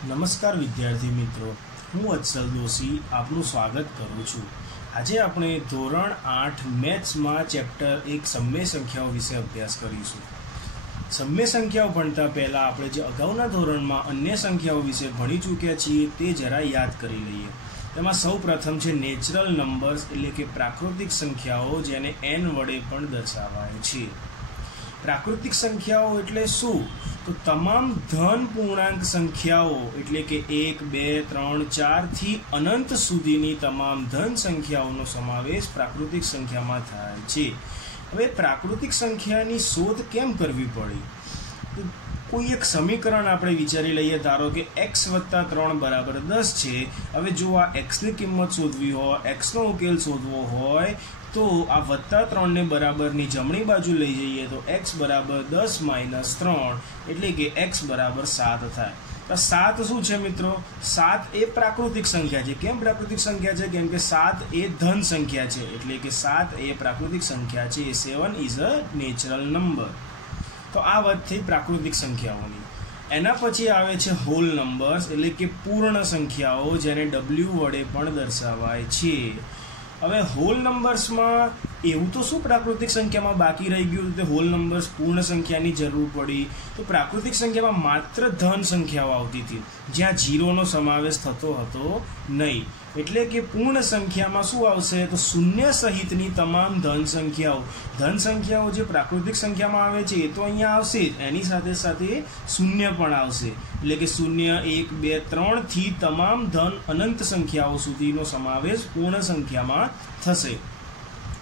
નમસ્કાર વિદ્યાર્થી મિત્રો, હું વત્સલ દોશી આપનું સ્વાગત કરું છું। આજે આપણે ધોરણ 8 મેથ્સમાં ચેપ્ટર 1 સમય સંખ્યાઓ વિશે અભ્યાસ કરીશું। સમય સંખ્યાઓ ભણતા પહેલા આપણે જે અગાઉના ધોરણમાં અન્ય સંખ્યાઓ વિશે ભણી ચૂક્યા છીએ તે જરા યાદ કરી લઈએ। તેમાં સૌપ્રથમ છે નેચરલ નંબર્સ એટલે કે પ્રાકૃતિક સંખ્યાઓ, જેને n વડે પણ દર્શાવાય છે। પ્રાકૃતિક સંખ્યાઓ એટલે શું? તો તમામ ધન પૂર્ણાંક સંખ્યાઓ એટલે કે 1, 2, 3, 4 થી અનંત સુધીની તમામ ધન સંખ્યાઓનો સમાવેશ પ્રાકૃતિક સંખ્યામાં થાય છે। હવે પ્રાકૃતિક સંખ્યાની શોધ કેમ કરવી પડી? તો કોઈ એક સમીકરણ આપણે વિચારી લઈએ। ધારો કે x + 3 = 10 છે। હવે જો આ x ની કિંમત શોધવી હોય, x નો ઉકેલ શોધવો હોય, તો આ +3 ને બરાબરની જમણી બાજુ લઈ જઈએ તો x = 10 - 3 એટલે કે x = 7 થાય। તો 7 શું છે મિત્રો? 7 એ પ્રાકૃતિક સંખ્યા છે। કેમ પ્રાકૃતિક સંખ્યા છે? કેમ કે 7 એ ધન સંખ્યા છે, એટલે કે 7 એ પ્રાકૃતિક સંખ્યા છે। 7 ઇઝ અ નેચરલ નંબર। તો આ વાત થઈ પ્રાકૃતિક સંખ્યાઓની। એના પછી આવે છે હોલ નંબર્સ એટલે કે પૂર્ણ સંખ્યાઓ, જેને w વડે પણ દર્શાવાય છે। હવે હોલ નંબર્સમાં એવું તો શું પ્રાકૃતિક સંખ્યામાં બાકી રહી ગયું તે હોલ નંબર્સ પૂર્ણ સંખ્યાની જરૂર પડી? તો પ્રાકૃતિક સંખ્યામાં માત્ર ધન સંખ્યાઓ આવતી હતી, જ્યાં 0 નો સમાવેશ થતો હતો નહીં। એટલે કે પૂર્ણ સંખ્યામાં શું આવશે? તો શૂન્ય સહિતની તમામ ધન સંખ્યાઓ જે પ્રાકૃતિક સંખ્યામાં આવે છે એ તો અહીંયા આવશે જ, એની સાથે સાથે શૂન્ય પણ આવશે। એટલે કે 0, 1, 2, 3 થી તમામ ધન અનંત સંખ્યાઓ સુધીનો સમાવેશ પૂર્ણ સંખ્યામાં થશે।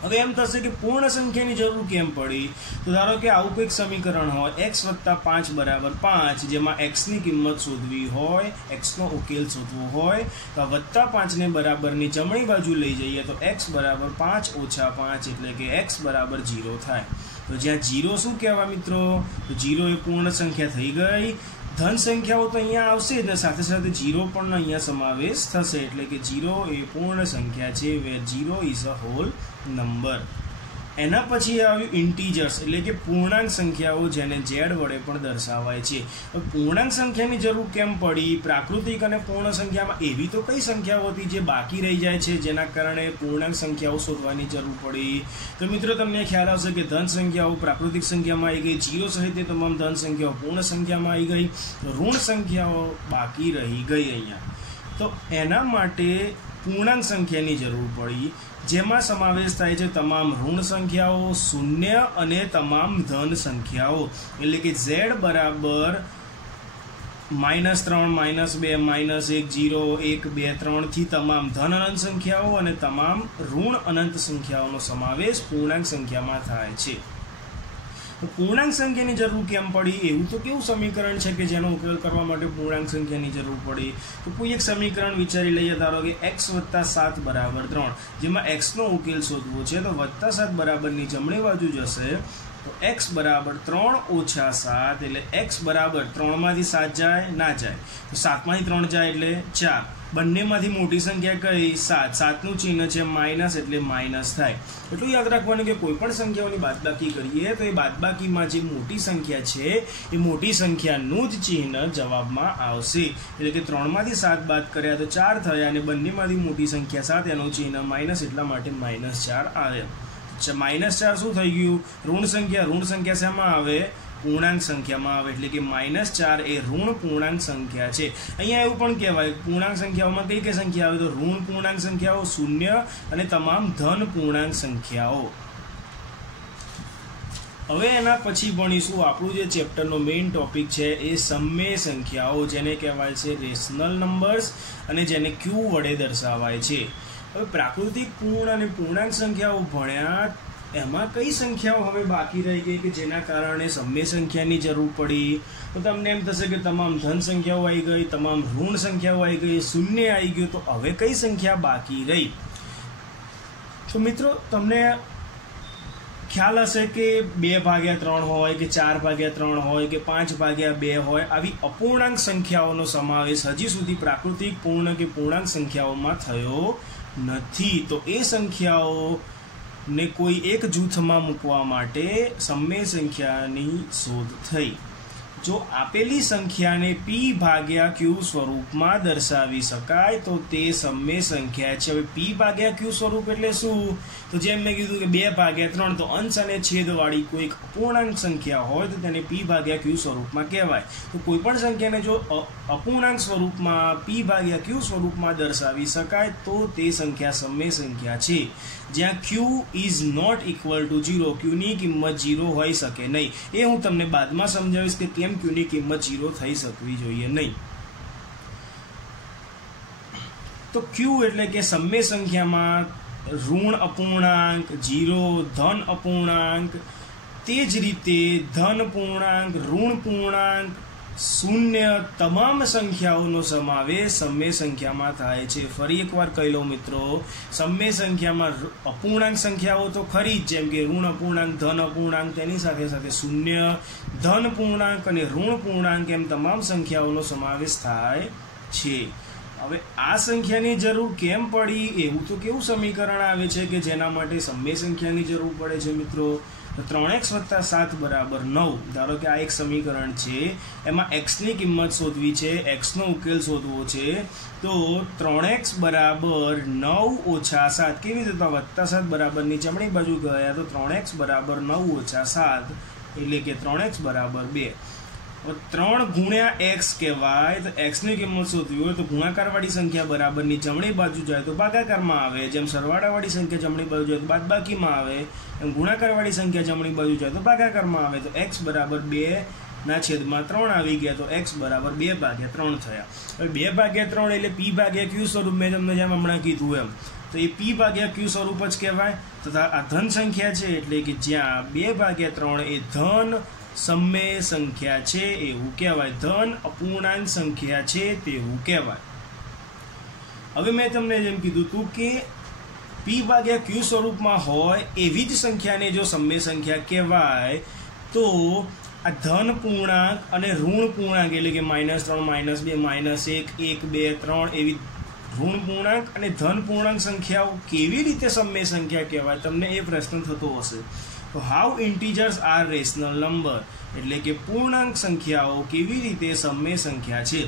હવે એમ થશે કે પૂર્ણ સંખ્યાની જરૂર કેમ પડી? તો ધારો કે આવું કોઈક સમીકરણ હોય, x + 5 = 5, જેમાં x ની કિંમત શોધવી હોય, x નો ઉકેલ શોધવો હોય, તો +5 ને બરાબરની જમણી બાજુ લઈ જઈએ તો x = 5 - 5 એટલે કે x = 0 થાય। તો જ્યાં 0 શું કહેવાય મિત્રો? તો 0 એ પૂર્ણ સંખ્યા થઈ ગઈ। ધન સંખ્યાઓ તો અહીંયા આવશે જ ને સાથે સાથે 0 પણ અહીંયા સમાવેશ થશે, એટલે કે 0 એ પૂર્ણ સંખ્યા છે, where 0 is a whole number। એના પછી આવ્યું ઇન્ટીજર્સ એટલે કે પૂર્ણાંક સંખ્યાઓ, જેને z વડે પણ દર્શાવાય છે। તો પૂર્ણાંક સંખ્યાની જરૂર કેમ પડી? પ્રાકૃતિક અને પૂર્ણ સંખ્યામાં એવી તો કઈ સંખ્યાઓ હતી જે બાકી રહી જાય છે, જેના કારણે પૂર્ણાંક સંખ્યાઓ શોધવાની જરૂર પડી? તો મિત્રો તમને ખ્યાલ આવશે કે ધન સંખ્યાઓ પ્રાકૃતિક સંખ્યામાં આવી ગઈ, 0 સહિત તમામ ધન સંખ્યાઓ પૂર્ણ સંખ્યામાં આવી ગઈ, તો ઋણ સંખ્યાઓ બાકી રહી ગઈ અહીંયા। તો એના માટે પૂર્ણાંક સંખ્યાની જરૂર પડી, જેમાં સમાવેશ થાય છે તમામ ઋણ સંખ્યાઓ, શૂન્ય અને તમામ ધન સંખ્યાઓ। એટલે કે z = -3, -2, -1, 0, 1, 2, 3 થી તમામ ધન અનંત સંખ્યાઓ અને તમામ ઋણ અનંત સંખ્યાઓનો સમાવેશ પૂર્ણાંક સંખ્યામાં થાય છે। તો પૂર્ણાંક સંખ્યાની જરૂર કેમ પડી? એવું તો કેવું સમીકરણ છે કે જેનો ઉકેલ કરવા માટે પૂર્ણાંક સંખ્યાની જરૂર પડી? તો કોઈ એક સમીકરણ વિચારી લઈએ। ધારો કે x + 7 = 3, જેમાં x નો ઉકેલ શોધવો છે, તો +7 બરાબરની જમણી બાજુ જશે તો x = 3 - 7 એટલે x = 3 માંથી 7 જાય ના જાય, તો 7 માંથી 3 જાય એટલે 4। બંનેમાંથી મોટી સંખ્યા કઈ? 7। 7 નું ચિહ્ન છે માઇનસ એટલે માઇનસ થાય। એટલું યાદ રાખવાનું કે કોઈ પણ સંખ્યાઓની બાદબાકી કરીએ તો એ બાદબાકીમાં જે મોટી સંખ્યા છે એ મોટી સંખ્યાનું જ ચિહ્ન જવાબમાં આવશે। એટલે કે 3 માંથી 7 બાદ કર્યા તો 4 થયા, અને બંનેમાંથી મોટી સંખ્યા 7, એનું ચિહ્ન માઇનસ, એટલા માટે -4 આવ્યા। -4 શું થઈ ગયું? ઋણ સંખ્યા શેમાં આવે? પૂર્ણાંક સંખ્યામાં આવે, એટલે કે -4 એ ઋણ પૂર્ણાંક સંખ્યા છે। અહીંયા એવું પણ કહેવાય પૂર્ણાંક સંખ્યાઓમાં કઈ સંખ્યા આવે? તો ઋણ પૂર્ણાંક સંખ્યાઓ, શૂન્ય અને તમામ ધન પૂર્ણાંક સંખ્યાઓ। હવે એના પછી ભણીશું આપણું જે ચેપ્ટરનો મેઇન ટોપિક છે એ સમય સંખ્યાઓ, જેને કહેવાય છે રેશનલ નંબર્સ અને જેને q વડે દર્શાવાય છે। હવે પ્રાકૃતિક, પૂર્ણ અને પૂર્ણાંક સંખ્યાઓ ભણ્યા, એમાં કઈ સંખ્યાઓ હવે બાકી રહી ગઈ કે જેના કારણે સમય સંખ્યાની જરૂર પડી? તો તમને એમ થશે કે તમામ ધન સંખ્યાઓ આવી ગઈ, તમામ ઋણ સંખ્યાઓ આવી ગઈ, શૂન્ય આવી ગયું, તો હવે કઈ સંખ્યા બાકી રહી? તો મિત્રો તમને ખ્યાલ હશે કે 2/3 હોય કે 4/3 હોય કે 5/2 હોય, આવી અપૂર્ણાંક સંખ્યાઓનો સમાવેશ હજી સુધી પ્રાકૃતિક, પૂર્ણ કે પૂર્ણાંક સંખ્યાઓમાં થયો નથી। તો એ સંખ્યાઓ ને કોઈ એક જૂથમાં મૂકવા માટે સમય સંખ્યાની શોધ થઈ। જો આપેલી સંખ્યાને p ભાગ્યા q સ્વરૂપમાં દર્શાવી શકાય તો તે સમમેય સંખ્યા છે. હવે p ભાગ્યા q સ્વરૂપ એટલે શું? તો જેમ મેં કીધું કે 2 ભાગ્યા 3, તો અંશ અને છેદવાળી કોઈક અપૂર્ણાંક સંખ્યા હોય તો તેને p ભાગ્યા q સ્વરૂપમાં કહેવાય. તો કોઈ પણ સંખ્યાને જો અપૂર્ણાંક સ્વરૂપમાં p ભાગ્યા q સ્વરૂપમાં દર્શાવી શકાય તો તે સંખ્યા સમમેય સંખ્યા છે. જ્યાં q is not equal to 0, q ની કિંમત 0 હોઈ શકે નહીં. એ હું તમને બાદમાં સમજાવીશ કે કેમ q ની કિંમત 0 થઈ શકવી જોઈએ નહીં. તો q એટલે કે સમમેય સંખ્યામાં ઋણ અપૂર્ણાંક, 0, ધન અપૂર્ણાંક, તે જ રીતે ધન પૂર્ણાંક, ઋણ પૂર્ણાંક, શૂન્ય, તમામ સંખ્યાઓનો સમાવેશ સમમેય સંખ્યામાં થાય છે. ફરી એકવાર કહી લો મિત્રો, સમમેય સંખ્યામાં અપૂર્ણાંક સંખ્યાઓ તો ખરી જ, જેમ કે ઋણ અપૂર્ણાંક, ધન અપૂર્ણાંક, તેની સાથે સાથે શૂન્ય, ધન પૂર્ણાંક અને ઋણ પૂર્ણાંક એમ તમામ સંખ્યાઓનો સમાવેશ થાય છે. હવે આ સંખ્યાની જરૂર કેમ પડી? એવું તો કેવું સમીકરણ આવે છે કે જેના માટે સમમેય સંખ્યાની જરૂર પડે છે મિત્રો? 3x + 7 = 9. ધારો કે આ એક સમીકરણ છે, એમાં x ની કિંમત શોધવી છે, x નો ઉકેલ શોધવો છે. તો 3x = 9 - 7. કેવી રીતે? તો +7 બરાબરની જમણી બાજુ ગયા તો 3x = 9 - 7 એટલે કે 3x = 2. 3 × x કહેવાય. તો x ની કિંમત શોધવી હોય તો ગુણાકારવાળી સંખ્યા બરાબરની જમણી બાજુ જાય તો ભાગાકારમાં આવે. જેમ સરવાળાવાળી સંખ્યા જમણી બાજુ જાય તો બાદબાકીમાં આવે, એમ ગુણાકારવાળી સંખ્યા જમણી બાજુ જાય તો ભાગાકારમાં આવે. તો x = 2/3 આવી ગયા, તો x = 2/3 થયા. હવે 2/3 એટલે p ભાગ્યા q સ્વરૂપ. મેં તમને જેમ હમણાં કીધું એમ, તો એ p ભાગ્યા q સ્વરૂપ જ કહેવાય. તથા આ ધન સંખ્યા છે એટલે કે જ્યાં 2/3 એ ધન સમમેય સંખ્યા છે એવું કહેવાય, ધન અપૂર્ણાંક સંખ્યા છે તેવું કહેવાય. હવે મેં તમને જેમ કીધું હતું કે p ભાગ્યા q સ્વરૂપમાં હોય એવી જ સંખ્યાને જો સમમેય સંખ્યા કહેવાય તો આ ધન પૂર્ણાંક અને ઋણ પૂર્ણાંક એટલે કે -3, -2, -1, 1, 2, 3 એવી ઋણ પૂર્ણાંક અને ધન પૂર્ણાંક સંખ્યાઓ કેવી રીતે સમમેય સંખ્યા કહેવાય? તમને એ પ્રશ્ન થતો હશે. તો how integers are rational number, એટલે કે પૂર્ણાંક સંખ્યાઓ કેવી રીતે સમમેય સંખ્યા છે.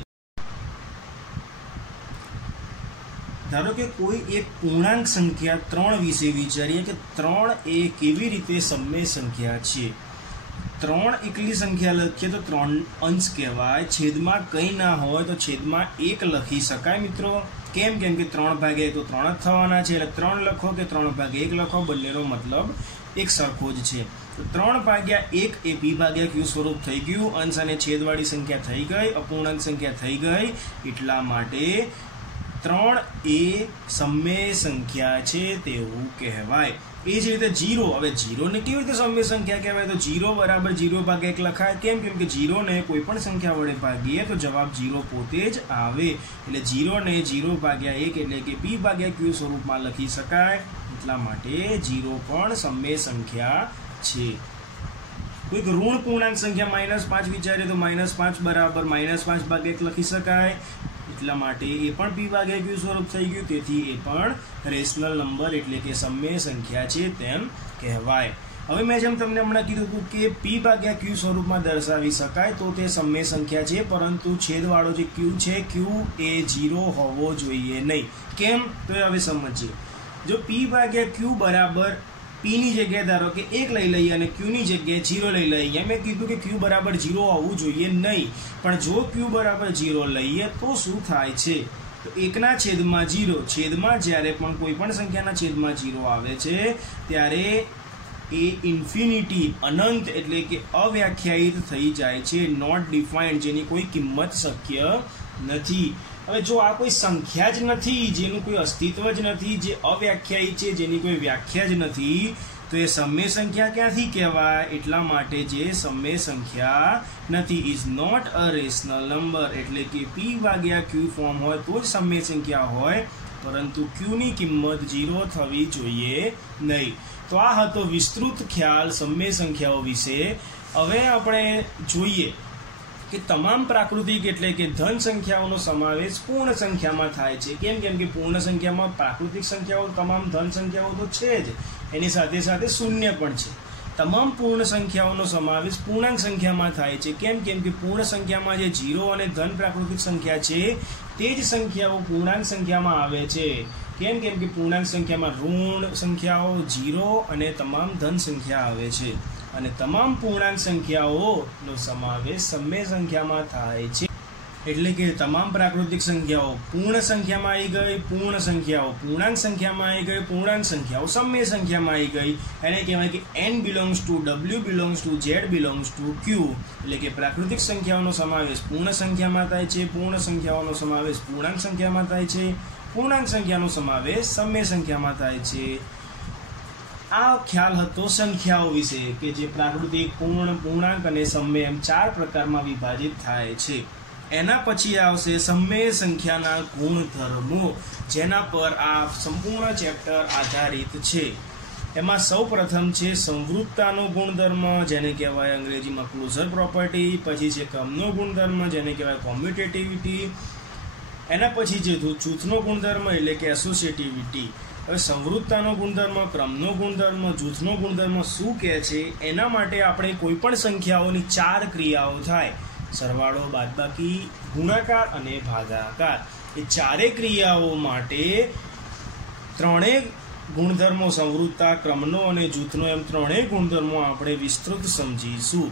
ધારો કે કોઈ એક પૂર્ણાંક સંખ્યા 3 વિશે વિચારીએ કે 3 એ કેવી રીતે સમમેય સંખ્યા છે. 3 એકલી સંખ્યા લખીએ તો 3 અંશ કહેવાય. છેદમાં કંઈ ના હોય તો છેદમાં 1 લખી શકાય મિત્રો. કેમ? કેમ કે 3/1 તો 3 જ થવાના છે, એટલે 3 લખો કે 3/1 લખો, બંનેનો મતલબ એક સરખો જ છે. તો 3/1 એ p ભાગ્યા q સ્વરૂપ થઈ ગયું. અંશ અને છેદવાળી સંખ્યા થઈ ગઈ, અપૂર્ણાંક સંખ્યા થઈ ગઈ. એટલા માટે 3 એ સમમેય સંખ્યા છે તેવું કહેવાય. એ જ રીતે 0. હવે 0 ને કેવી રીતે સમમેય સંખ્યા કહેવાય? તો 0 = 0/1 લખાય. કેમ? કેમ કે 0 ને કોઈ પણ સંખ્યા વડે ભાગીએ તો જવાબ 0 પોતે જ આવે. એટલે 0 ને 0/1 એટલે કે p ભાગ્યા q સ્વરૂપમાં લખી શકાય. એટલા માટે 0 પણ સમમેય સંખ્યા છે. કોઈક ઋણ પૂર્ણાંક સંખ્યા -5 વિચારીએ તો -5 = -5/1 લખી શકાય. એટલા માટે એ પણ p ભાગ્યા q સ્વરૂપ થઈ ગયું. તેથી એ પણ રેશનલ નંબર એટલે કે સમમેય સંખ્યા છે તેમ કહેવાય. હવે મેં જેમ તમને હમણાં કીધું હતું કે p ભાગ્યા q સ્વરૂપમાં દર્શાવી શકાય તો તે સમમેય સંખ્યા છે, પરંતુ છેદવાળો જે q છે, q એ 0 હોવો જોઈએ નહીં. કેમ? તો હવે સમજીએ. જો p ભાગ્યા q બરાબર p ની જગ્યાએ ધારો કે 1 લઈ લઈએ અને q ની જગ્યાએ 0 લઈ લઈએ. મેં કીધું કે q બરાબર 0 હોવું જોઈએ નહીં, પણ જો q બરાબર 0 લઈએ તો શું થાય છે? તો 1/0. છેદમાં જ્યારે પણ કોઈ પણ સંખ્યાના છેદમાં 0 આવે છે ત્યારે એ ઇન્ફિનિટી, અનંત એટલે કે અવ્યાખ્યાયિત થઈ જાય છે, નોટ ડિફાઇન્ડ, જેની કોઈ કિંમત શક્ય નથી. હવે જો આ કોઈ સંખ્યા જ નથી, જેનું કોઈ અસ્તિત્વ જ નથી, જે અવ્યાખ્યાયિત છે, જેની કોઈ વ્યાખ્યા જ નથી, તો એ સમમેય સંખ્યા ક્યાંથી કહેવાય? એટલા માટે જે સમમેય સંખ્યા નથી, is not a rational number. એટલે કે p ભાગ્યા q ફોર્મ હોય તો જ સમમેય સંખ્યા હોય, પરંતુ q ની કિંમત 0 થવી જોઈએ નહીં. તો આ હતો વિસ્તૃત ખ્યાલ સમમેય સંખ્યાઓ વિશે. હવે આપણે જોઈએ કે તમામ પ્રાકૃતિક એટલે કે ધન સંખ્યાઓનો સમાવેશ પૂર્ણ સંખ્યામાં થાય છે. કેમ? કેમ કે પૂર્ણ સંખ્યામાં પ્રાકૃતિક સંખ્યાઓ તમામ ધન સંખ્યાઓ તો છે જ, એની સાથે સાથે શૂન્ય પણ છે. તમામ પૂર્ણ સંખ્યાઓનો સમાવેશ પૂર્ણાંક સંખ્યામાં થાય છે. કેમ કે પૂર્ણ સંખ્યામાં જે 0 અને ધન પ્રાકૃતિક સંખ્યા છે તે જ સંખ્યાઓ પૂર્ણાંક સંખ્યામાં આવે છે. કેમ કે પૂર્ણાંક સંખ્યામાં ઋણ સંખ્યાઓ 0 અને તમામ ધન સંખ્યા આવે છે, અને તમામ પૂર્ણાંક સંખ્યાઓનો સમાવેશ સમય સંખ્યામાં થાય છે. એટલે કે તમામ પ્રાકૃતિક સંખ્યાઓ પૂર્ણ સંખ્યામાં આવી ગઈ, પૂર્ણ સંખ્યાઓ પૂર્ણાંક સંખ્યામાં આવી ગઈ, પૂર્ણાંક સંખ્યાઓ સમય સંખ્યામાં આવી ગઈ. એને કહેવાય કે n belongs to w belongs to z belongs to q. એટલે કે પ્રાકૃતિક સંખ્યાઓનો સમાવેશ પૂર્ણ સંખ્યામાં થાય છે, પૂર્ણ સંખ્યાઓનો સમાવેશ પૂર્ણાંક સંખ્યામાં થાય છે, પૂર્ણાંક સંખ્યાનો સમાવેશ સમય સંખ્યામાં થાય છે. આ ખ્યાલ હતો સંખ્યાઓ વિશે, કે જે પ્રાકૃતિક, પૂર્ણ, પૂર્ણાંક અને સમય એમ 4 પ્રકારમાં વિભાજિત થાય છે. એના પછી આવશે સમય સંખ્યાના ગુણધર્મો, જેના પર આ સંપૂર્ણ ચેપ્ટર આધારિત છે. એમાં સૌ પ્રથમ છે સંવૃત્તાનો ગુણધર્મ, જેને કહેવાય અંગ્રેજીમાં ક્લોઝર પ્રોપર્ટી. પછી છે ક્રમનો ગુણધર્મ, જેને કહેવાય કોમ્યુટેટિવિટી. એના પછી છે જૂથનો ગુણધર્મ, એટલે કે એસોસિએટિવિટી. હવે સંવૃત્તાનો ગુણધર્મ, ક્રમનો ગુણધર્મ, જૂથનો ગુણધર્મ શું કહે છે? એના માટે આપણે કોઈ પણ સંખ્યાઓની 4 ક્રિયાઓ થાય: સરવાળો, બાદબાકી, ગુણાકાર અને ભાગાકાર. એ 4 ક્રિયાઓ માટે 3 ગુણધર્મો, સંવૃત્તા, ક્રમનો અને જૂથનો, એમ 3 ગુણધર્મો આપણે વિસ્તૃત સમજીશું.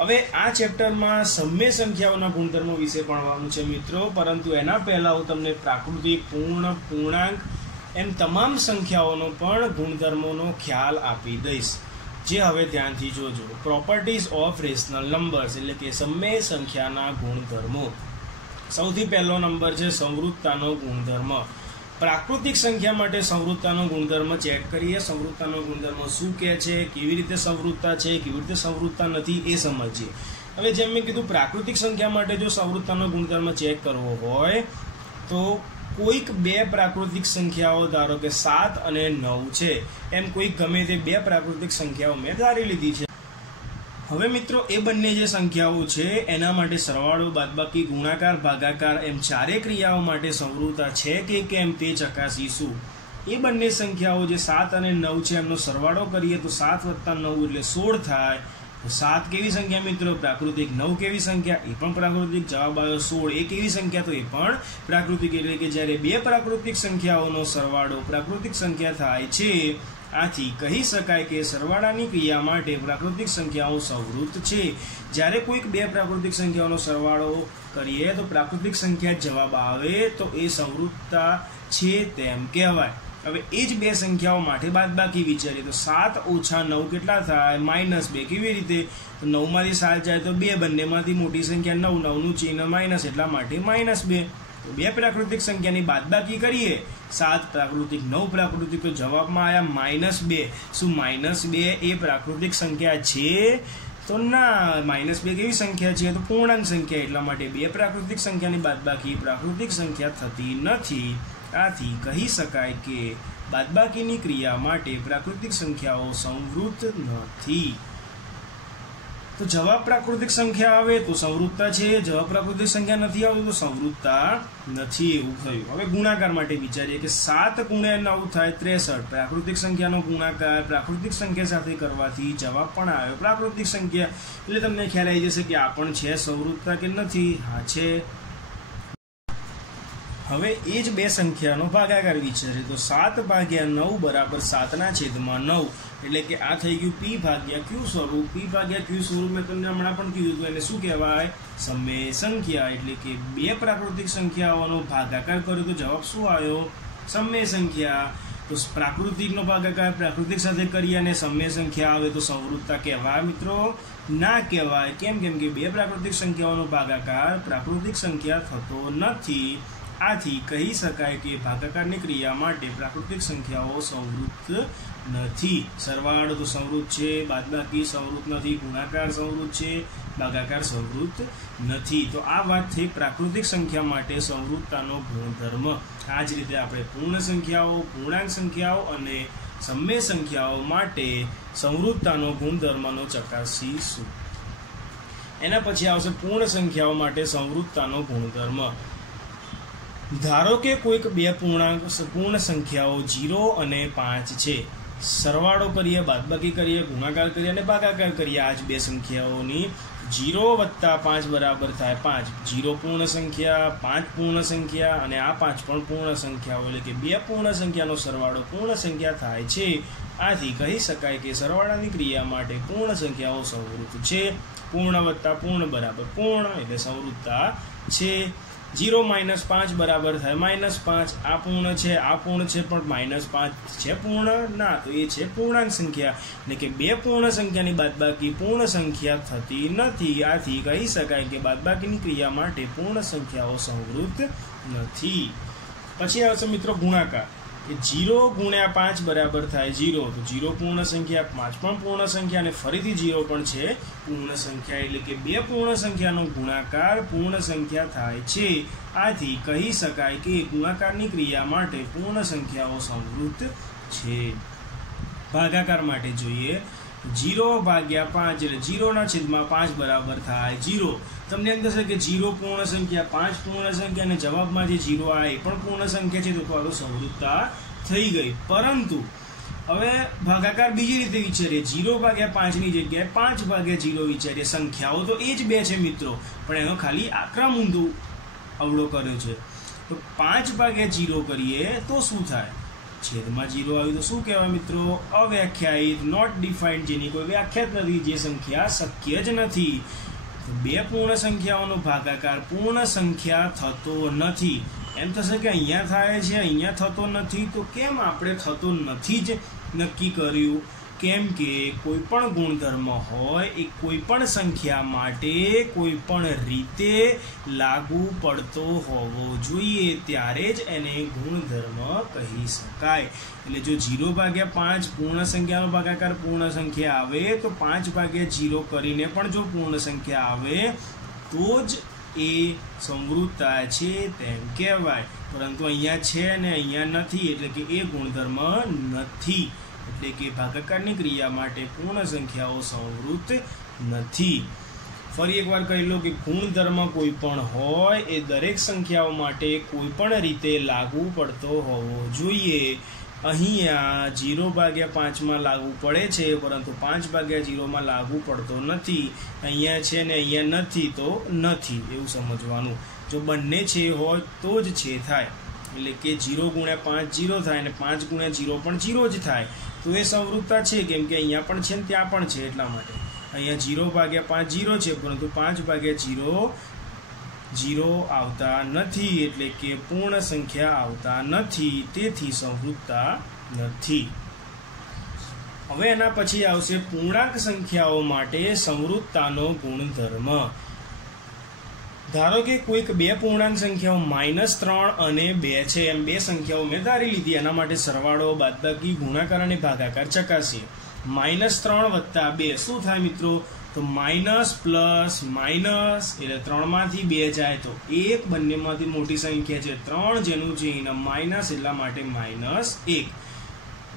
હવે આ ચેપ્ટરમાં સમય સંખ્યાઓના ગુણધર્મો વિશે ભણવાનું છે મિત્રો, પરંતુ એના પહેલા હું તમને પ્રાકૃતિક, પૂર્ણ, પૂર્ણાંક એમ તમામ સંખ્યાઓનો પણ ગુણધર્મોનો ખ્યાલ આપી દઈશ, જે હવે ધ્યાનથી જોજો. પ્રોપર્ટીઝ ઓફ રેશનલ નંબર્સ, એટલે કે સમય સંખ્યાના ગુણધર્મો. સૌથી પહેલો નંબર છે સંવૃત્તાનો ગુણધર્મ. પ્રાકૃતિક સંખ્યા માટે સંવૃત્તાનો ગુણધર્મ ચેક કરીએ. સંવૃત્તાનો ગુણધર્મ શું કહે છે, કેવી રીતે સંવૃત્તા છે, કેવી રીતે સંવૃત્તા નથી, એ સમજીએ. હવે જેમ મેં કીધું, પ્રાકૃતિક સંખ્યા માટે જો સંવૃત્તાનો ગુણધર્મ ચેક કરવો હોય તો કોઈક 2 પ્રાકૃતિક સંખ્યાઓ, ધારો કે 7 અને 9 છે, એમ કોઈક ગમે તે 2 પ્રાકૃતિક સંખ્યાઓ મેં ધારી લીધી છે. હવે મિત્રો, એ બંને જે સંખ્યાઓ છે એના માટે સરવાળો, બાદબાકી, ગુણાકાર, ભાગાકાર એમ 4 ક્રિયાઓ માટે સંવૃત્તા છે કે કેમ તે ચકાસીશું. એ બંને સંખ્યાઓ જે 7 અને 9 છે એમનો સરવાળો કરીએ તો 7 + 9 એટલે 16 થાય. 7 કેવી સંખ્યા મિત્રો? પ્રાકૃતિક. 9 કેવી સંખ્યા? એ પણ પ્રાકૃતિક. જવાબ આવ્યો 16. એ કેવી સંખ્યા? તો એ પણ પ્રાકૃતિક. એટલે કે જ્યારે 2 પ્રાકૃતિક સંખ્યાઓનો સરવાળો પ્રાકૃતિક સંખ્યા થાય છે, આથી કહી શકાય કે સરવાળાની ક્રિયા માટે પ્રાકૃતિક સંખ્યાઓ સંવૃત્ત છે. જ્યારે કોઈક 2 પ્રાકૃતિક સંખ્યાઓનો સરવાળો કરીએ તો પ્રાકૃતિક સંખ્યા જવાબ આવે તો એ સંવૃત્તા છે તેમ કહેવાય. હવે એ જ 2 સંખ્યાઓ માટે બાદબાકી વિચારીએ તો 7 - 9 કેટલા થાય? -2. કેવી રીતે? તો 9 માંથી 7 જાય તો 2, બંનેમાંથી મોટી સંખ્યા 9, 9નું ચિહ્ન માઇનસ, એટલા માટે -2. તો 2 પ્રાકૃતિક સંખ્યાની બાદબાકી કરીએ, 7 પ્રાકૃતિક, 9 પ્રાકૃતિક, તો જવાબમાં આવ્યા -2. શું -2 એ પ્રાકૃતિક સંખ્યા છે? તો ના. -2 કેવી સંખ્યા છે? તો પૂર્ણાંક સંખ્યા. એટલા માટે 2 પ્રાકૃતિક સંખ્યાની બાદબાકી પ્રાકૃતિક સંખ્યા થતી નથી. આથી કહી શકાય કે બાદબાકીની ક્રિયા માટે પ્રાકૃતિક સંખ્યાઓ સંવૃત્ત નથી. તો જવાબ પ્રાકૃતિક સંખ્યા આવે તો સંવૃત્તા છે, જવાબ પ્રાકૃતિક સંખ્યા નથી આવતી તો સંવૃત્તા નથી, એવું થયું. હવે ગુણાકાર માટે વિચારીએ કે 7 × 9 થાય 63. પ્રાકૃતિક સંખ્યાનો ગુણાકાર પ્રાકૃતિક સંખ્યા સાથે કરવાથી જવાબ પણ આવ્યો પ્રાકૃતિક સંખ્યા. એટલે તમને ખ્યાલ આવી જશે કે આ પણ છે સંવૃત્તા કે નથી? હા, છે. હવે એ જ 2 સંખ્યાનો ભાગાકાર વિચારીએ તો 7 / 9 = 7/9. એટલે કે આ થઈ ગયું p/q સ્વરૂપ. p/q સ્વરૂપ મેં તમને હમણાં પણ કીધું હતું, એને શું કહેવાય? સમય સંખ્યા. એટલે કે 2 પ્રાકૃતિક સંખ્યાઓનો ભાગાકાર કર્યો તો જવાબ શું આવ્યો? સમય સંખ્યા. તો પ્રાકૃતિકનો ભાગાકાર પ્રાકૃતિક સાથે કરીએ અને સમય સંખ્યા આવે તો સંવૃત્તા કહેવાય મિત્રો? ના કહેવાય. કેમ કે 2 પ્રાકૃતિક સંખ્યાઓનો ભાગાકાર પ્રાકૃતિક સંખ્યા થતો નથી. આથી કહી શકાય કે ભાગાકારની ક્રિયા માટે પ્રાકૃતિક સંખ્યાઓ સંવૃત્ત નથી. સરવાળો તો સંવૃત્ત છે, બાદબાકી સંવૃત્ત નથી, ગુણાકાર સંવૃત્ત છે, ભાગાકાર સંવૃત્ત નથી. તો આ વાત થઈ પ્રાકૃતિક સંખ્યા માટે સંવૃત્તાનો ગુણધર્મ. આ જ રીતે આપણે પૂર્ણ સંખ્યાઓ, પૂર્ણાંક સંખ્યાઓ અને સમય સંખ્યાઓ માટે સંવૃત્તાનો ગુણધર્મનો ચકાસીશું. એના પછી આવશે પૂર્ણ સંખ્યાઓ માટે સંવૃત્તાનો ગુણધર્મ. ધારો કે કોઈક 2 પૂર્ણ સંખ્યાઓ 0 અને 5 છે. સરવાળો કરીએ, બાદબાકી કરીએ, ગુણાકાર કરીએ અને ભાગાકાર કરીએ આ જ બે સંખ્યાઓની 0 + 5 બરાબર થાય 5. 0 પૂર્ણ સંખ્યા, 5 પૂર્ણ સંખ્યા અને આ 5 પણ પૂર્ણ સંખ્યાઓ, એટલે કે બે પૂર્ણ સંખ્યાનો સરવાળો પૂર્ણ સંખ્યા થાય છે. આથી કહી શકાય કે સરવાળાની ક્રિયા માટે પૂર્ણ સંખ્યાઓ સંવૃત્ત છે. પૂર્ણ વત્તા પૂર્ણ બરાબર પૂર્ણ, એટલે સંવૃત્તતા છે. 0 - 5 બરાબર થાય -5. આ પૂર્ણ છે, આ પૂર્ણ છે, પણ -5 છે પૂર્ણ ના, તો એ છે પૂર્ણાંક સંખ્યા, એટલે કે બે પૂર્ણ સંખ્યાની બાદબાકી પૂર્ણ સંખ્યા થતી નથી. આથી કહી શકાય કે બાદબાકીની ક્રિયા માટે પૂર્ણ સંખ્યાઓ સંવૃત્ત નથી. પછી આવશે મિત્રો ગુણાકાર, કે 0 × 5 બરાબર થાય 0. તો 0 પૂર્ણ સંખ્યા, 5 પણ પૂર્ણ સંખ્યા અને ફરીથી 0 પણ છે પૂર્ણ સંખ્યા, એટલે કે બે પૂર્ણ સંખ્યાનો ગુણાકાર પૂર્ણ સંખ્યા થાય છે. આથી કહી શકાય કે ગુણાકારની ક્રિયા માટે પૂર્ણ સંખ્યાઓ સંવૃત્ત છે. ભાગાકાર માટે જોઈએ, 0/5 એટલે 0/5 બરાબર થાય 0. તમને એમ થશે કે 0 પૂર્ણ સંખ્યા, 5 પૂર્ણ સંખ્યા અને જવાબમાં જે 0 આવે એ પણ પૂર્ણ સંખ્યા છે, તો આ સંવૃત્તતા થઈ ગઈ. પરંતુ હવે ભાગાકાર બીજી રીતે વિચારીએ, 0/5 ની જગ્યાએ 5/0 વિચારીએ. સંખ્યાઓ તો એ જ બે છે મિત્રો, પણ એનો ખાલી આક્રમ ઊંધો અવળો કર્યો છે. તો 5/0 કરીએ તો શું થાય? છેદમાં 0 આવ્યું તો શું કહેવાય મિત્રો? અવ્યાખ્યાયિત, નોટ ડિફાઇન્ડ, જેની કોઈ વ્યાખ્યા જ નથી, જે સંખ્યા શક્ય જ નથી. તો બે પૂર્ણ સંખ્યાઓનો ભાગાકાર પૂર્ણ સંખ્યા થતો નથી. એમ થશે કે અહીંયા થાય છે, અહીંયા થતો નથી. તો કેમ આપણે થતો નથી જ નક્કી કર્યું? કેમ કે કોઈ પણ ગુણધર્મ હોય એ કોઈ પણ સંખ્યા માટે કોઈ પણ રીતે લાગુ પડતો હોવો જોઈએ, ત્યારે જ એને ગુણધર્મ કહી શકાય. એટલે જો 0/5 પૂર્ણ સંખ્યાનો ભાગાકાર પૂર્ણ સંખ્યા આવે, તો 5/0 કરીને પણ જો પૂર્ણ સંખ્યા આવે તો જ એ સંવૃત્તતા છે તેમ કહેવાય. પરંતુ અહીંયા છે ને અહીંયા નથી, એટલે કે એ ગુણધર્મ નથી. એટલે કે ભાગાકારની ક્રિયા માટે પૂર્ણ સંખ્યાઓ સંવૃત્ત નથી. ફરી એકવાર કહી લો કે ગુણધર્મ કોઈ પણ હોય એ દરેક સંખ્યાઓ માટે કોઈ પણ રીતે લાગુ પડતો હોવો જોઈએ. અહીંયા 0/5 લાગુ પડે છે, પરંતુ 5/0 લાગુ પડતો નથી. અહીંયા છે ને અહીંયા નથી, તો નથી એવું સમજવાનું. જો બંને છે હોય તો જ છે થાય, એટલે કે 0 × 5 0 થાય અને 5 × 0 પણ 0 જ થાય. તો એ સંવૃત્તતા છે, કેમ કે અહીંયા પણ છે ને ત્યાં પણ છે. એટલા માટે અહીંયા 0/5 0 છે, પરંતુ 5/0 0 આવતા નથી, એટલે કે પૂર્ણ સંખ્યા આવતા નથી. તેથી સંવૃત્તતા નથી. હવે એના પછી આવશે પૂર્ણાંક સંખ્યાઓ માટે સંવૃત્તતાનો ગુણધર્મ. ધારો કે કોઈક બે પૂર્ણાંક સંખ્યાઓ -3 અને 2 છે, એમ બે સંખ્યાઓ મેં ધારી લીધી. એના માટે સરવાળો, બાદબાકી, ગુણાકાર અને ભાગાકાર ચકાસીએ. -3 + 2 શું થાય મિત્રો? તો માઇનસ પ્લસ માઇનસ, એટલે 3 માંથી 2 જાય તો 1. બંનેમાંથી મોટી સંખ્યા છે 3, જેનું ચિહ્ન માઇનસ, એટલા માટે -1.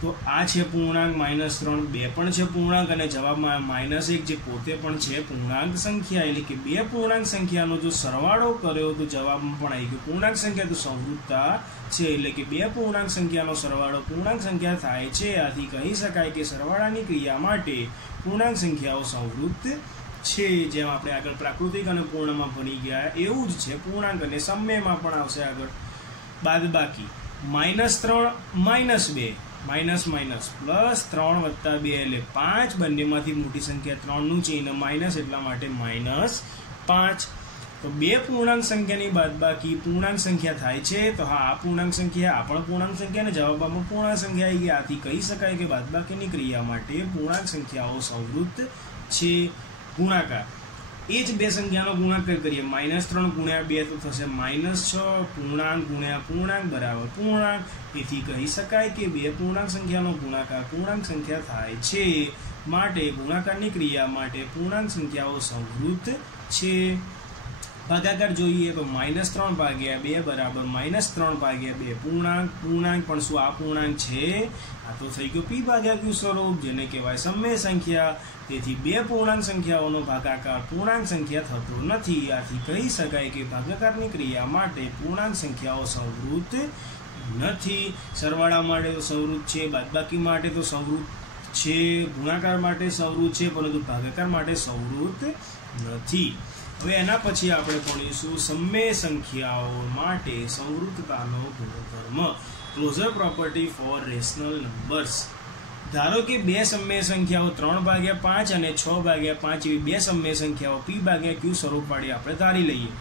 તો આ છે પૂર્ણાંક -3, 2 પણ છે પૂર્ણાંક અને જવાબમાં -1 જે પોતે પણ છે પૂર્ણાંક સંખ્યા. એટલે કે બે પૂર્ણાંક સંખ્યાનો જો સરવાળો કર્યો તો જવાબમાં પણ આવી ગયો પૂર્ણાંક સંખ્યા, તો સંવૃત્તતા છે. એટલે કે બે પૂર્ણાંક સંખ્યાનો સરવાળો પૂર્ણાંક સંખ્યા થાય છે. આથી કહી શકાય કે સરવાળાની ક્રિયા માટે પૂર્ણાંક સંખ્યાઓ સંવૃત્ત છે. જેમ આપણે આગળ પ્રાકૃતિક અને પૂર્ણમાં ભણી ગયા એવું જ છે પૂર્ણાંક અને સમયમાં પણ આવશે આગળ. બાદબાકી -3 -2 માઇનસ માઇનસ પ્લસ 3 + 2 એટલે 5. બંનેમાંથી મોટી સંખ્યા 3 નું ચિહ્ન માઇનસ, એટલા માટે -5. તો બે પૂર્ણાંક સંખ્યાની બાદબાકી પૂર્ણાંક સંખ્યા થાય છે. તો હા, આ પૂર્ણાંક સંખ્યા, આ પણ પૂર્ણાંક સંખ્યા અને જવાબમાં પૂર્ણાંક સંખ્યા આવી ગયા. આથી કહી શકાય કે બાદબાકીની ક્રિયા માટે પૂર્ણાંક સંખ્યાઓ સંવૃત્ત છે. ગુણાકાર, એ જ બે સંખ્યાનો ગુણાકાર કરીએ. -3 × 2 તો થશે -6. પૂર્ણાંક ગુણ્યા પૂર્ણાંક બરાબર પૂર્ણાંક. તેથી કહી શકાય કે બે પૂર્ણાંક સંખ્યાનો ગુણાકાર પૂર્ણાંક સંખ્યા થાય છે. માટે ગુણાકારની ક્રિયા માટે પૂર્ણાંક સંખ્યાઓ સંવૃત્ત છે. ભાગાકાર જોઈએ તો -3/2 બરાબર -3/2 પૂર્ણાંક. પૂર્ણાંક પણ શું આ પૂર્ણાંક છે? આ તો થઈ ગયો p/q સ્વરૂપ, જેને કહેવાય સમય સંખ્યા. તેથી બે પૂર્ણાંક સંખ્યાઓનો ભાગાકાર પૂર્ણાંક સંખ્યા થતો નથી. આથી કહી શકાય કે ભાગાકારની ક્રિયા માટે પૂર્ણાંક સંખ્યાઓ સંવૃત્ત નથી, સરવાળા માટે તો સંવૃત છે, બાદબાકી માટે તો સંવૃત છે, ગુણાકાર માટે સંવૃત છે, પરંતુ ભાગાકાર માટે સંવૃત નથી. હવે એના પછી આપણે ભણીશું સમય સંખ્યાઓ માટે સંવૃતતાનો ગુણધર્મ, closure property for rational numbers. ધારો કે બે સમય સંખ્યાઓ 3/5 અને 6/5 એવી બે સમય સંખ્યાઓ p/q સ્વરૂપવાળી આપણે ધારી લઈએ.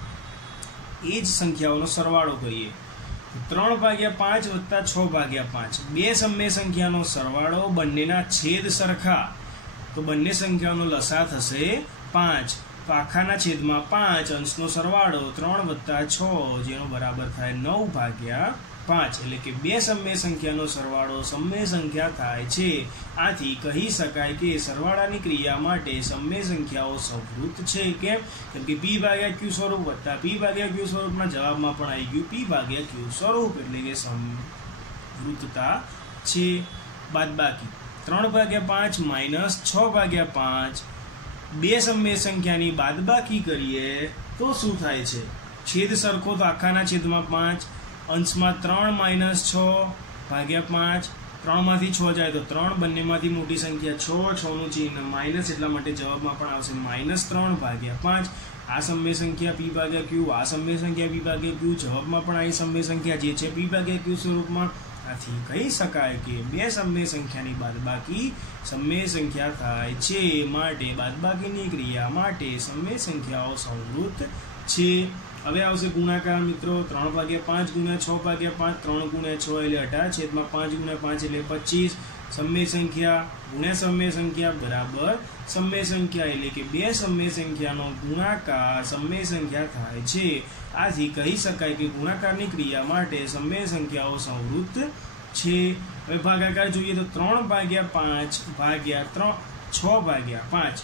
એ જ સંખ્યાઓનો સરવાળો કરીએ. 3/5 વત્તા 6/5 બે સમય સંખ્યાનો સરવાળો, બંનેના છેદ સરખા, તો બંને સંખ્યાઓનો લસા થશે 5. તો આખાના છેદમાં 5, અંશનો સરવાળો 3 વત્તા 6 જેનો બરાબર થાય 9/5. એટલે કે બે સમય સંખ્યાનો સરવાળો સમય સંખ્યા થાય છે. આથી કહી શકાય કે સરવાળાની ક્રિયા માટે સમય સંખ્યાઓ સંવૃત છે. કેમ કે p/q સ્વરૂપ વત્તા p/q સ્વરૂપના જવાબમાં પણ આવી ગયું p/q સ્વરૂપ, એટલે કે સંવૃતતા છે. બાદબાકી 3/5 માઇનસ 6/5, બે સમય સંખ્યાની બાદબાકી કરીએ તો શું થાય છે? છેદ સરખો તો આખાના છેદમાં 5, અંશમાં 3 માઇનસ 6/5, 3 માંથી 6 જાય તો 3, બંનેમાંથી મોટી સંખ્યા 6 નું ચિહ્ન માઇનસ, એટલા માટે જવાબમાં પણ આવશે -3/5. આ સમય સંખ્યા p/q, આ સમય સંખ્યા p/q, જવાબમાં પણ આ સમય સંખ્યા જે છે p/q સ્વરૂપમાં. આથી કહી શકાય કે બે સમય સંખ્યાની બાદબાકી સમય સંખ્યા થાય છે. માટે બાદબાકીની ક્રિયા માટે સમય સંખ્યાઓ સંવૃત છે. હવે આવશે ગુણાકાર મિત્રો. 3/5 ગુણ્યા 6/5, 3 ગુણ્યા 6 એટલે 18, છેદમાં 5 ગુણ્યા 5 એટલે 25. સમય સંખ્યા ગુણ્યા સમય સંખ્યા બરાબર સમય સંખ્યા, એટલે કે બે સમય સંખ્યાનો ગુણાકાર સમય સંખ્યા થાય છે. આથી કહી શકાય કે ગુણાકારની ક્રિયા માટે સમય સંખ્યાઓ સંવૃત છે. હવે ભાગાકાર જોઈએ તો 3/5 ભાગ્યા 6/5,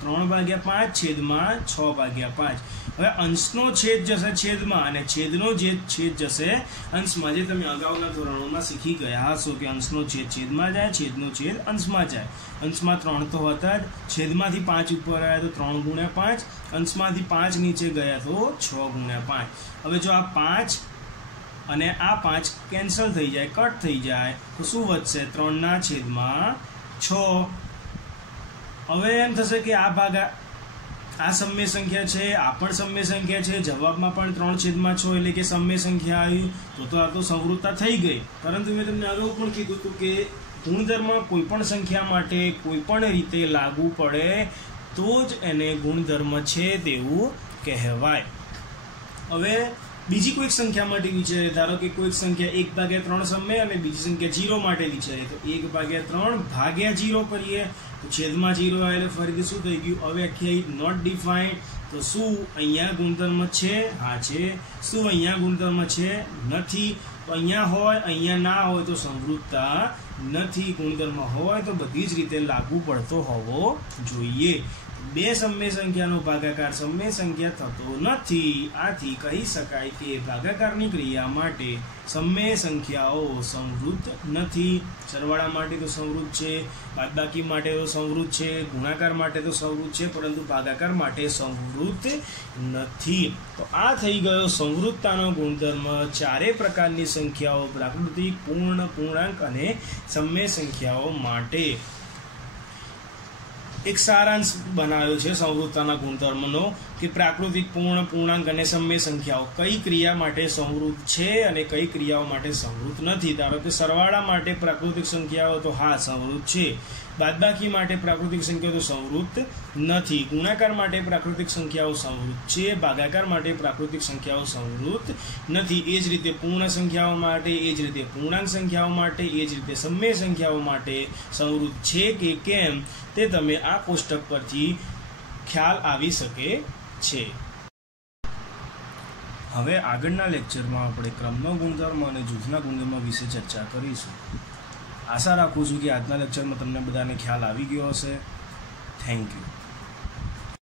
3/5 છેદમાં 6/5. હવે અંશનો છેદ જશે છેદમાં અને છેદનો છેદ જશે અંશમાં. જે તમે અગાઉના ધોરણોમાં શીખી ગયા હશો કે અંશનો છેદ છેદમાં જાય, છેદનો છેદ અંશમાં જાય. અંશમાં 3 તો હતા જ, છેદમાંથી 5 ઉપર આવ્યા તો 3 ગુણ્યા 5, અંશમાંથી 5 નીચે ગયા તો 6 ગુણ્યા 5. હવે જો આ 5 અને આ 5 કેન્સલ થઈ જાય, કટ થઈ જાય તો શું વધશે? 3 છેદમાં 6. હવે એમ થશે કે આ ભાગા આ સમય સંખ્યા છે, આ પણ સમય સંખ્યા છે, જવાબમાં પણ 3 છેદમાં 6 એટલે કે સમય સંખ્યા આવી, તો આ તો સંવૃતતા થઈ ગઈ. પરંતુ મેં તમને અગાઉ પણ કીધું હતું કે ગુણધર્મ કોઈ પણ સંખ્યા માટે કોઈ પણ રીતે લાગુ પડે તો જ એને ગુણધર્મ છે તેવું કહેવાય. હવે બીજી કોઈક સંખ્યા માટે વિચારે, ધારો કે કોઈક સંખ્યા 1/3 સમય અને બીજી સંખ્યા 0 માટે વિચારે, તો 1/3 ભાગ્યા 0 કરીએ તો છેદમાં 0 આવે એટલે ફરીથી શું થઈ ગયું? અવ્યાખ્યાયિત, નોટ ડિફાઇન્ડ. તો શું અહીંયા ગુણધર્મ છે? હા છે. શું અહીંયા ગુણધર્મ છે? નથી. તો અહીંયા હોય, અહીંયા ના હોય તો સંવૃતતા નથી. ગુણધર્મ હોય તો બધી જ રીતે લાગુ પડતો હોવો જોઈએ. બે સમય સંખ્યાનો ભાગાકાર સમય સંખ્યા થતો નથી. આથી કહી શકાય કે ભાગાકારની ક્રિયા માટે સમય સંખ્યાઓ સંવૃત નથી. સરવાળા માટે તો સંવૃત છે, બાદબાકી માટે તો સંવૃત છે, ગુણાકાર માટે તો સંવૃત છે, પરંતુ ભાગાકાર માટે સંવૃત નથી. તો આ થઈ ગયો સંવૃતતાનો ગુણધર્મ. ચારે પ્રકારની સંખ્યાઓ પ્રાકૃતિક, પૂર્ણ, પૂર્ણાંક અને સમય સંખ્યાઓ માટે. એક સારાંશ બનાવ્યો છે સંવૃતતાના ગુણધર્મનો કે પ્રાકૃતિક, પૂર્ણ, પૂર્ણાંક અને સમય સંખ્યાઓ કઈ ક્રિયા માટે સંવૃત છે અને કઈ ક્રિયાઓ માટે સંવૃત નથી. ધારો કે સરવાળા માટે પ્રાકૃતિક સંખ્યાઓ તો હા સંવૃત છે, બાદબાકી માટે પ્રાકૃતિક સંખ્યાઓ તો સંવૃત નથી, ગુણાકાર માટે પ્રાકૃતિક સંખ્યાઓ સંવૃત છે, ભાગાકાર માટે પ્રાકૃતિક સંખ્યાઓ સંવૃત નથી. એ જ રીતે પૂર્ણ સંખ્યાઓ માટે, એ જ રીતે પૂર્ણાંક સંખ્યાઓ માટે, એ જ રીતે સમય સંખ્યાઓ માટે સંવૃત છે કે કેમ તે તમે આ કોષ્ટક પરથી ખ્યાલ આવી શકે છે. હવે આગળના લેક્ચરમાં આપણે ક્રમનો ગુણધર્મ અને જૂથના ગુણધર્મ વિશે ચર્ચા કરીશું. આશા રાખું છું કે આજના લેક્ચરમાં તમને બધાને ખ્યાલ આવી ગયો હશે. Thank you.